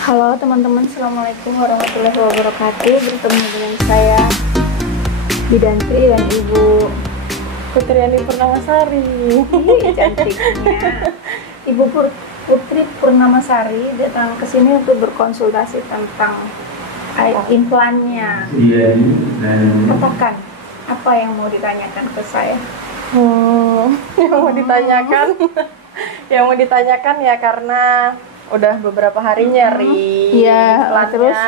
Halo teman-teman, Assalamualaikum warahmatullahi wabarakatuh. Bertemu dengan saya Bidantri dan Ibu Putriani Purnamasari. Cantiknya Ibu Putri Purnamasari datang ke sini untuk berkonsultasi tentang implannya. Katakan apa yang mau ditanyakan ke saya? Yang mau ditanyakan, yang mau ditanyakan ya karena udah beberapa hari nyeri. Iya, implannya. terus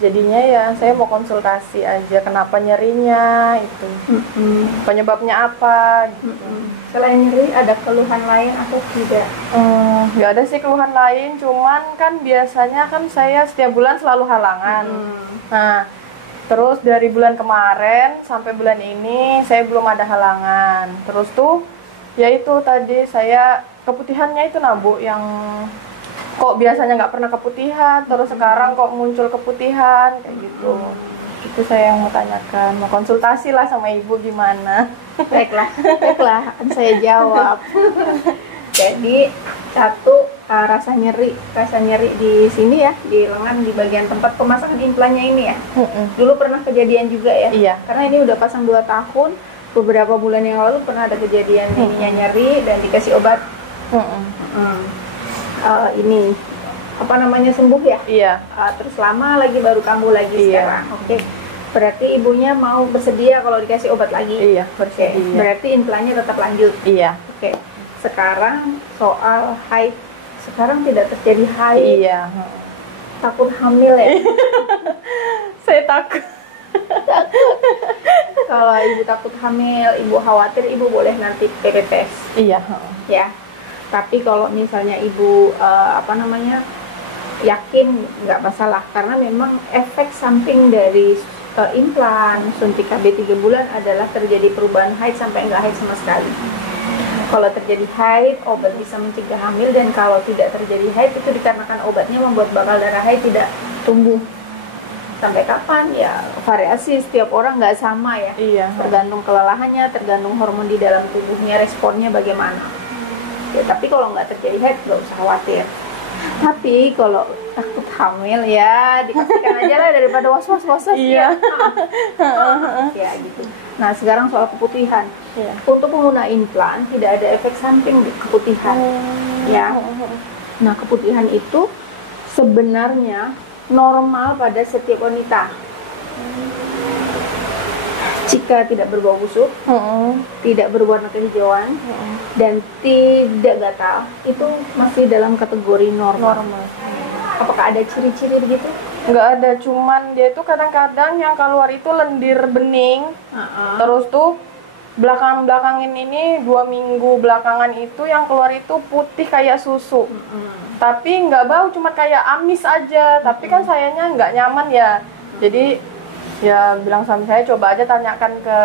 jadinya ya saya mau konsultasi aja kenapa nyerinya itu, penyebabnya apa gitu. Selain nyeri ada keluhan lain atau tidak? Nggak ada sih keluhan lain, cuman kan biasanya kan saya setiap bulan selalu halangan. Nah, terus dari bulan kemarin sampai bulan ini saya belum ada halangan. Terus tuh ya itu tadi saya keputihannya itu Bu, yang kok biasanya nggak pernah keputihan, terus sekarang kok muncul keputihan kayak gitu. Itu saya yang mau tanyakan, mau konsultasi lah sama ibu gimana. Baiklah, akan saya jawab. Jadi satu, rasa nyeri di sini ya, di lengan, di bagian tempat pemasangan implannya ini ya. Dulu pernah kejadian juga ya. Iya. Karena ini udah pasang 2 tahun, beberapa bulan yang lalu pernah ada kejadian ininya nyeri dan dikasih obat. Ini apa namanya, sembuh ya? Iya. Terus lama lagi baru kambuh lagi sekarang. Oke. Berarti ibunya mau bersedia kalau dikasih obat lagi? Iya, bersedia. Berarti implannya tetap lanjut? Iya. Oke. Sekarang soal haid. Sekarang tidak terjadi haid. Iya. Takut hamil ya? Saya takut. Kalau ibu takut hamil, ibu khawatir, ibu boleh nanti PP test. Iya. Ya. Tapi kalau misalnya ibu yakin, nggak masalah, karena memang efek samping dari implan suntik KB 3 bulan adalah terjadi perubahan haid sampai nggak haid sama sekali. Kalau terjadi haid, obat bisa mencegah hamil, dan kalau tidak terjadi haid itu dikarenakan obatnya membuat bakal darah haid tidak tumbuh. Sampai kapan ya variasi, setiap orang nggak sama ya. Iya. Tergantung kelelahannya, tergantung hormon di dalam tubuhnya, responnya bagaimana. Ya, tapi kalau nggak terjadi haid nggak usah khawatir. Tapi kalau takut hamil ya dikasihkan aja lah daripada was-was Iya. ya gitu. Nah sekarang soal keputihan. Iya. Untuk pengguna implan tidak ada efek samping keputihan. Ya. Nah keputihan itu sebenarnya normal pada setiap wanita. Jika tidak berbau busuk, tidak berwarna kehijauan, dan tidak gatal, itu masih dalam kategori normal. Apakah ada ciri-ciri begitu? Nggak ada, cuman dia itu kadang-kadang yang keluar itu lendir bening. Terus tuh belakangin ini 2 minggu belakangan itu yang keluar itu putih kayak susu. Tapi nggak bau, cuma kayak amis aja. Tapi kan sayanya nggak nyaman ya. Jadi ya bilang sama saya, coba aja tanyakan ke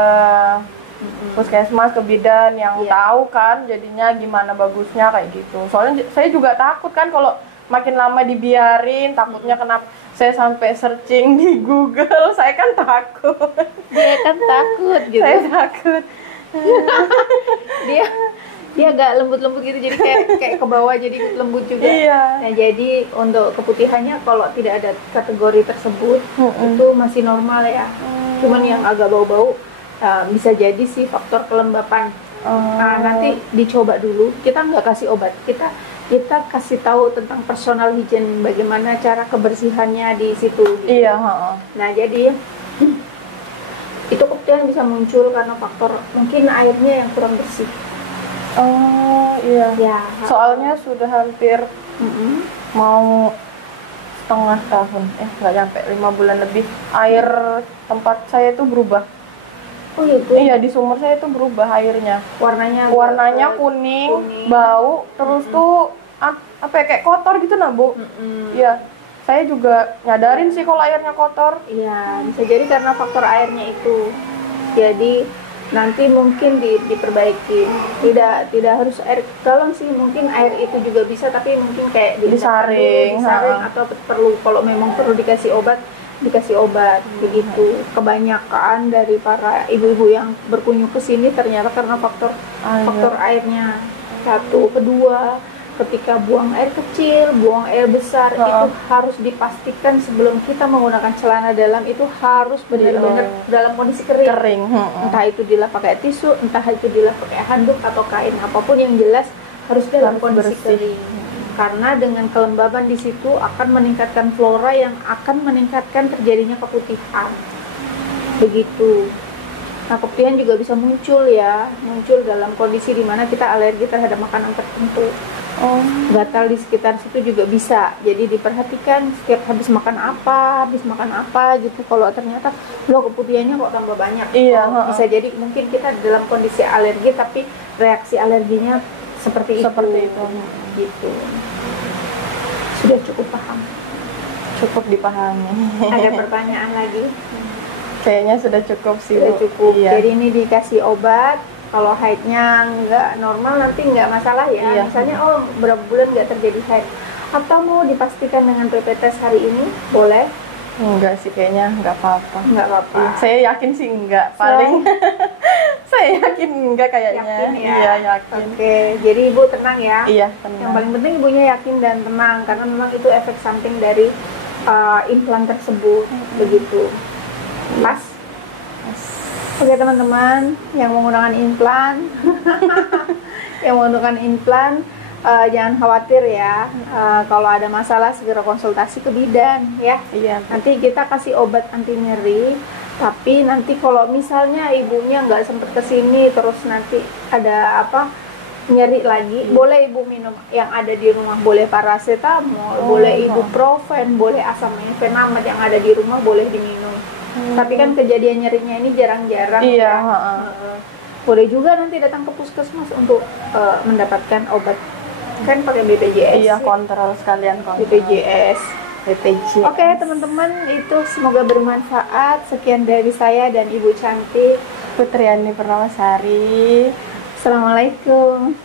puskesmas, ke bidan yang tahu kan jadinya gimana bagusnya kayak gitu. Soalnya saya juga takut kan kalau makin lama dibiarin, takutnya kenapa. Saya sampai searching di Google, saya kan takut. Dia kan takut gitu. Saya takut. dia agak lembut-lembut gitu, jadi kayak ke bawah jadi lembut juga. Iya. Nah jadi untuk keputihannya kalau tidak ada kategori tersebut itu masih normal ya. Cuman yang agak bau-bau bisa jadi sih faktor kelembapan. Nah, nanti dicoba dulu. Kita nggak kasih obat, kita kasih tahu tentang personal hygiene, bagaimana cara kebersihannya di situ. Gitu. Iya. Nah jadi itu keputihan bisa muncul karena faktor mungkin airnya yang kurang bersih. Oh iya. Ya. Soalnya sudah hampir mau setengah tahun, nggak nyampe 5 bulan lebih, air tempat saya itu berubah. Oh gitu. Iya, di sumur saya itu berubah airnya. Warnanya kuning, bau, terus tuh apa ya, kayak kotor gitu Bu. Iya. Saya juga nyadarin sih kalau airnya kotor. Iya, bisa jadi karena faktor airnya itu. Jadi nanti mungkin diperbaiki. Tidak harus air galon sih, mungkin air itu juga bisa, tapi mungkin kayak disaring atau kalau memang perlu dikasih obat begitu. Kebanyakan dari para ibu-ibu yang berkunjung ke sini ternyata karena faktor airnya. Satu, kedua ketika buang air kecil, buang air besar, itu harus dipastikan sebelum kita menggunakan celana dalam itu harus benar-benar dalam kondisi kering. Entah itu dilap pakai tisu, entah itu dilap pakai handuk atau kain, apapun yang jelas harus dalam kondisi kering. Karena dengan kelembaban di situ akan meningkatkan flora yang akan meningkatkan terjadinya keputihan. Begitu. Nah, keputihan juga bisa muncul dalam kondisi dimana kita alergi terhadap makanan tertentu. Gatal di sekitar situ juga bisa. Jadi diperhatikan setiap habis makan apa gitu. Kalau ternyata keputihannya kok tambah banyak. Bisa jadi mungkin kita dalam kondisi alergi tapi reaksi alerginya seperti itu. Gitu. Sudah cukup paham? Cukup dipahami. Ada pertanyaan lagi? Kayaknya sudah cukup sih. Sudah cukup. Jadi ini dikasih obat. Kalau haidnya nggak normal nanti nggak masalah ya. Misalnya berapa bulan nggak terjadi haid, atau mau dipastikan dengan PP test hari ini boleh? Enggak sih, kayaknya nggak apa-apa. Nggak apa-apa. Saya yakin sih enggak. Paling saya yakin enggak kayaknya. Yakin ya? Iya, yakin. Oke, jadi ibu tenang ya. Iya, tenang. Yang paling penting ibunya yakin dan tenang karena memang itu efek samping dari implan tersebut. Begitu. Pas. Oke teman-teman yang menggunakan implan jangan khawatir ya. Kalau ada masalah segera konsultasi ke bidan ya. Nanti kita kasih obat anti nyeri. Tapi nanti kalau misalnya ibunya nggak sempat kesini terus nanti ada nyeri lagi, boleh ibu minum yang ada di rumah, boleh paracetamol, boleh ibuprofen, boleh asam mefenamat yang ada di rumah boleh diminum. Tapi kan kejadian nyerinya ini jarang-jarang ya. Boleh juga nanti datang ke puskesmas untuk mendapatkan obat. Kan pakai BPJS. Iya, kontrol sekalian kontrol. BPJS. Oke, teman-teman, itu semoga bermanfaat. Sekian dari saya dan Ibu Cantik Putriani Purnamasari. Assalamualaikum.